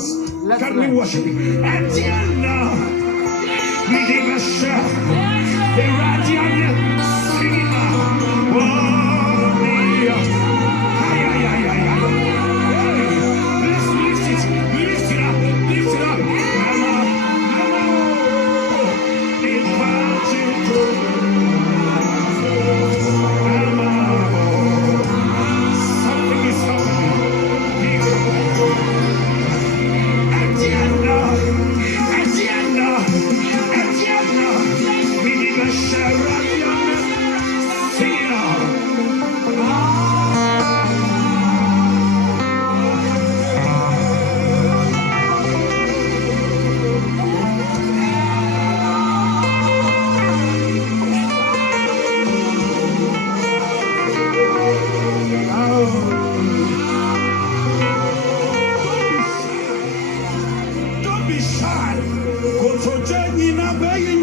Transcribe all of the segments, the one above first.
Can we worship him? Etienne, we give a shout. The Radiant singing. Oh, let's lift it up, lift it up. Something is happening. We give a shout. Sing it out. Don't be shy. Go to Jenny now, baby,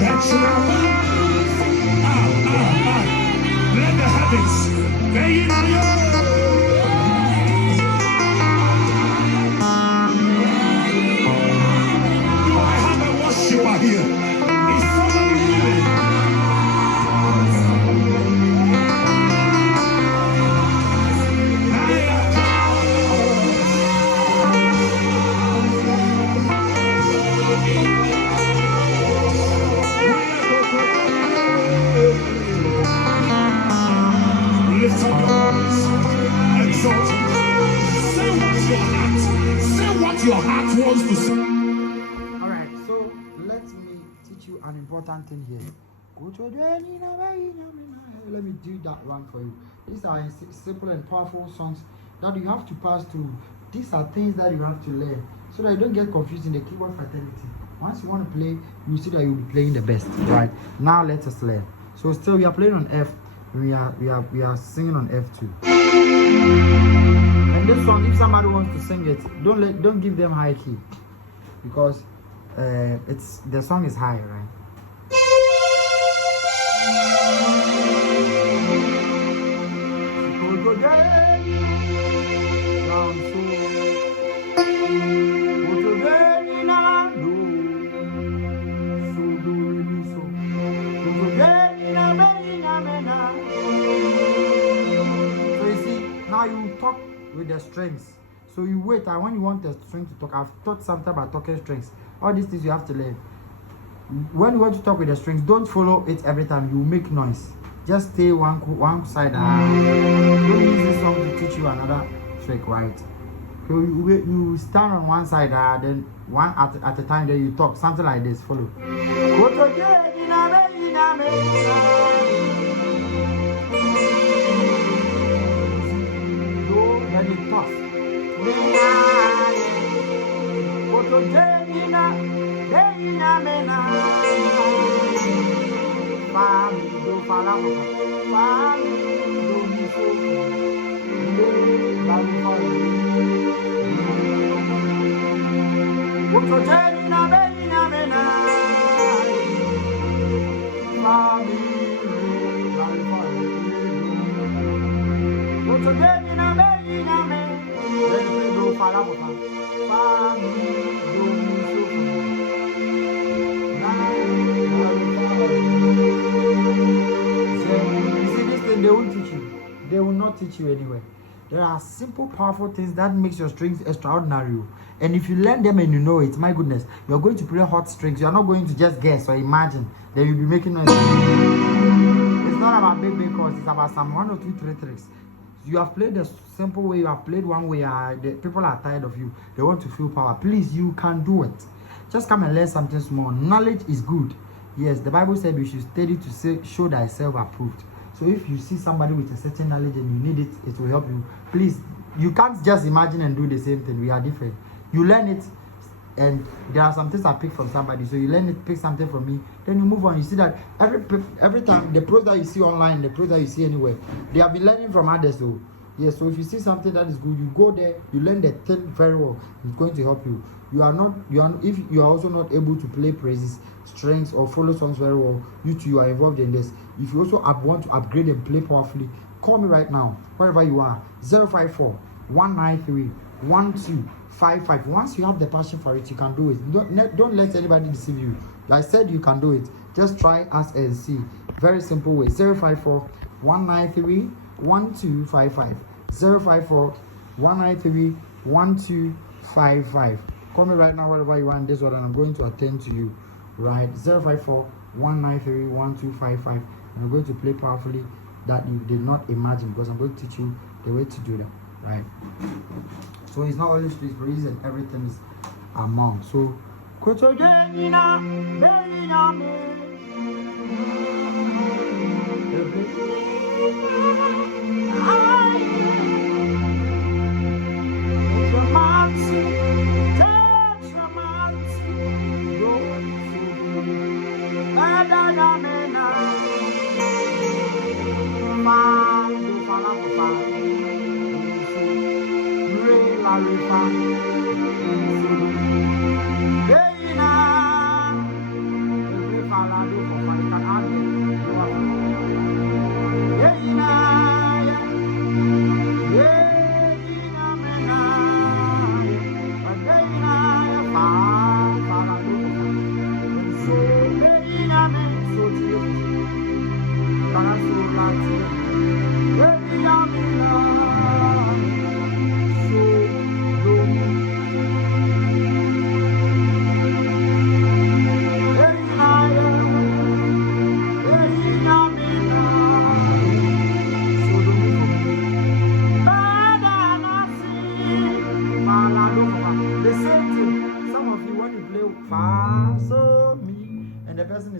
that's right. Let the heavens. Do I have a worshiper here? Is somebody willing? Lift up your voice, exalt him. Say what your heart wants to say. All right, so let me teach you an important thing here. Let me do that one for you. These are simple and powerful songs that you have to pass through. These are things that you have to learn so that you don't get confused in the keyboard fraternity. Once you want to play, you see that you'll be playing the best. Right now, let us learn. So still, we are playing on F. We are singing on F2. And this song, if somebody wants to sing it, don't give them high key because the song is high, right? Now you talk with the strings. So you wait, and when you want the string to talk, I've taught something about talking strings. All these things you have to learn. When you want to talk with the strings, don't follow it every time. You make noise. Just stay one side. Don't use this song to teach you another trick, right? So you stand on one side, then one at a time. Then you talk something like this. Follow. Then you toss. They won't teach you. They will not teach you anywhere. There are simple, powerful things that makes your strings extraordinary. And if you learn them and you know it, my goodness, you're going to play hot strings. You're not going to just guess or imagine that you'll be making noise. It's not about big chords. It's about some 1 or 2, 3 tricks. You have played the simple way, you have played one way, the people are tired of you. They want to feel power. Please, you can do it. Just come and learn something small. Knowledge is good. Yes, the Bible said we should study to show thyself approved. So if you see somebody with a certain knowledge and you need it, it will help you. Please, you can't just imagine and do the same thing. We are different. You learn it, and there are some things I pick from somebody. So you learn it, pick something from me, then you move on. You see that every time the pros that you see online, the pros that you see anywhere, they have been learning from others. So yes, so if you see something that is good, you go there, you learn the thing very well. It's going to help you. If you are also not able to play praises, strings, or follow songs very well, you are involved in this. If you also want to upgrade and play powerfully, call me right now, wherever you are. 054 193 1255. Once you have the passion for it, you can do it. Don't let anybody deceive you. Like I said, you can do it. Just try us and see. Very simple way. 054 193 1255. 054 193 1255. Call me right now, wherever you are in this world, and I'm going to attend to you. Right? 054 193 1255. And I'm going to play powerfully that you did not imagine, because I'm going to teach you the way to do that. Right? So it's not only street praise, and everything is among. So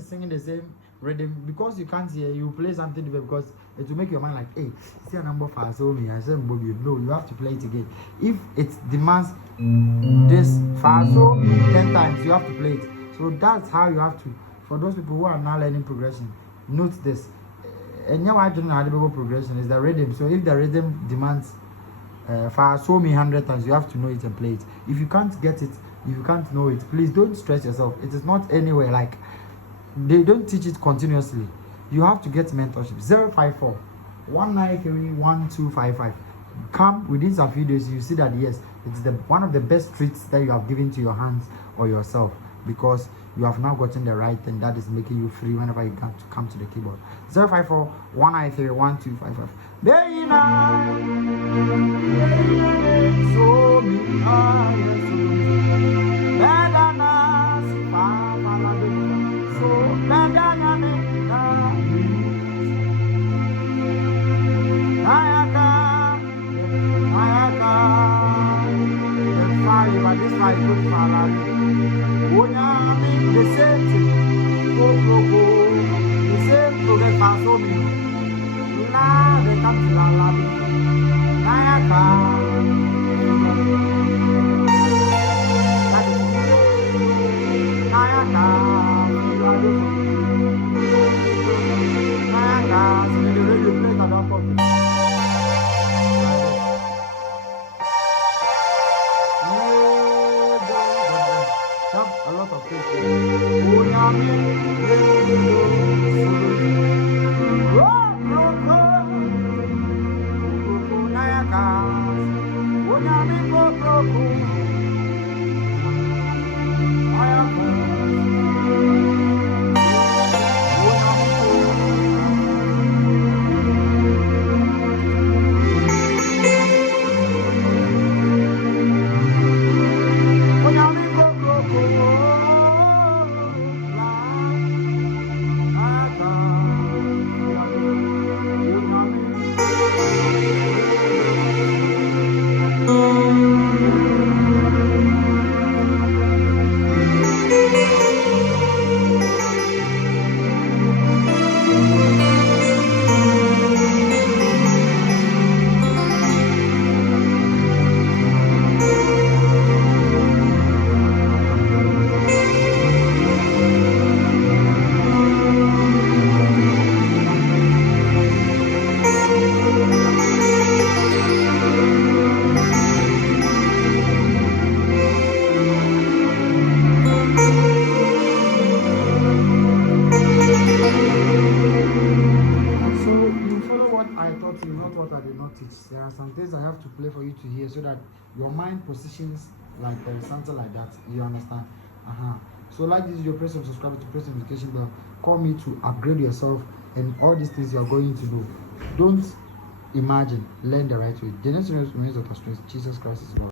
singing the same rhythm, because you can't hear, you play something different, because it will make your mind like, hey, see a number for so me. I said, no, you have to play it again. If it demands this fa so 10 times, you have to play it. So that's how you have to. For those people who are now learning progression, note this. And now I don't know progression is the rhythm. So if the rhythm demands fa so me 100 times, you have to know it and play it. If you can't get it, if you can't know it, please don't stress yourself. It is not anywhere like. They don't teach it continuously. You have to get mentorship. 054 193 1255. Come within some few days, you see that yes, it's one of the best treats that you have given to your hands or yourself, because you have now gotten the right thing that is making you free whenever you come to the keyboard. 054 193 1255. are some things I have to play for you to hear so that your mind positions like something like that. You understand? So like this video, press subscribe to press the notification bell. Call me to upgrade yourself and all these things you are going to do. Don't imagine, learn the right way. The next remains Dr.Strings. Jesus Christ is Lord.